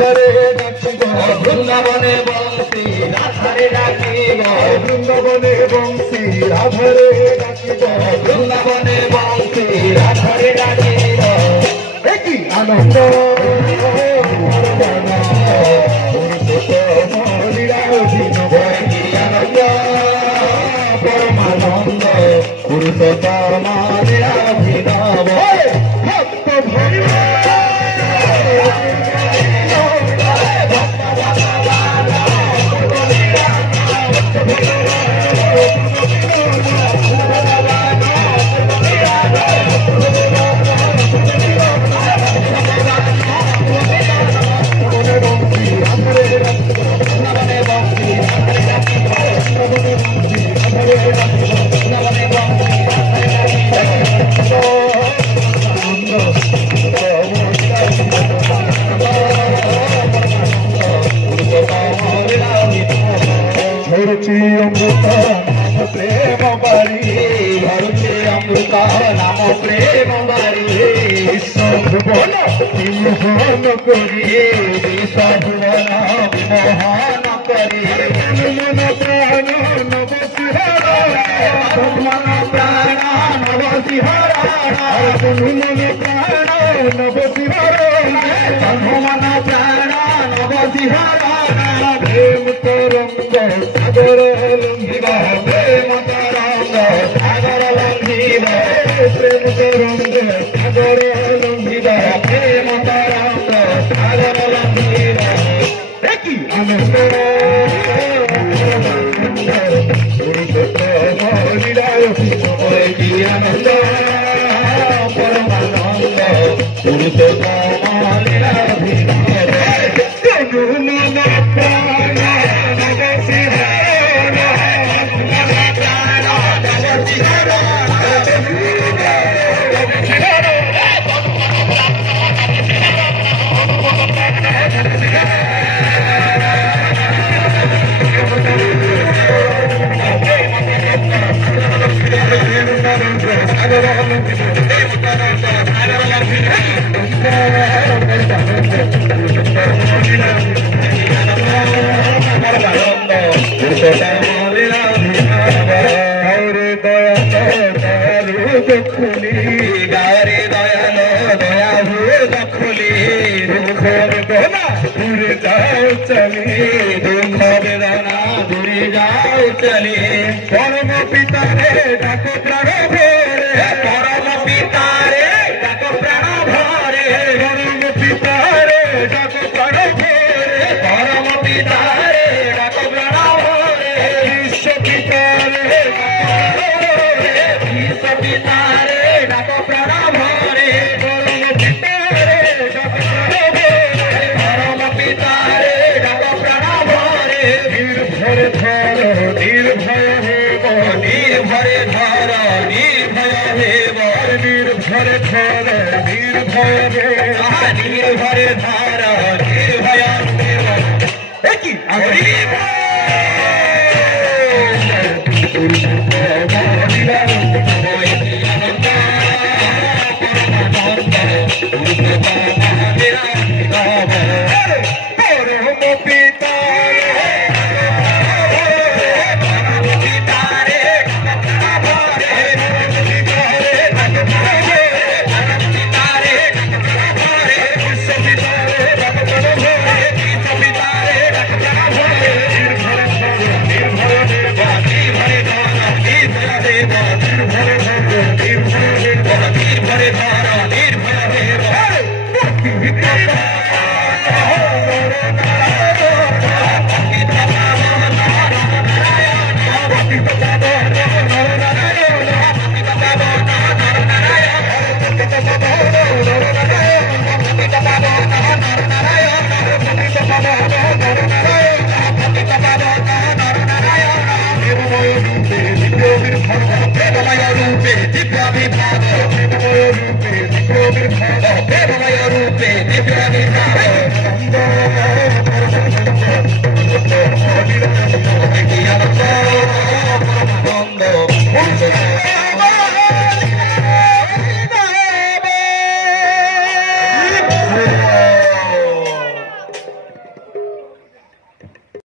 রাধারে ডাকিব বৃন্দাবনে বংশী রাধারে ডাকিব বৃন্দাবনে বংশী রাধারে ডাকিব বৃন্দাবনে বংশী রাধারে ডাকিব কি আনন্দ পরমানন্দ পুরুষোত্তম অভিনব ভক্ত ঝরছি অমৃত প্রেম বাড়ি ধরছে অমৃত নাম প্রেম বাড়ি বিশ্বভুবন মোহন করি বিশ্বভুবন মোহন করি মন প্রাণ নব মন প্রাণ নব শিহরণ মন প্রাণ নব মন প্রাণ নব শিহরণ প্রেম তরঙ্গ সাগর লঙ্ঘিব প্রেম তরঙ্গ সাগর লঙ্ঘিব প্রেম তরঙ্গ সাগর লঙ্ঘিব প্রেম তরঙ্গ সাগর লঙ্ঘিব কি আনন্দ পুরুষোত্তম কি আনন্দ পরমানন্দ পুরুষোত্তম লীলাভিনব গারে দয়াল দয়ালু দখলি দুঃখ বেদনা দূরে যাও চলে দুঃখ বেদনা দূরে যাও চলে পরম পিতারে ডাকো প্রাণ ভরে পরম পিতারে ডাকো প্রাণ ভরে পরম পিতারে ডাকো প্রাণ ভরে পরম পিতারে ডাকো প্রাণ ভরে বিশ্ব পিতারে বিশ্ব পিতারে ডাকো প্রাণ ভরে পরম পিতারে ডাকো প্রাণ ভরে পরম পিতারে ডাকো প্রাণ ভরে নির্ভরে ধর নির্ভয় হেব নির্ভরে ধর নির্ভয় হেব নির্ভরে ধর নির্ভয় হেব নির্ভরে ধর নির্ভয় হেব কি হরি বল।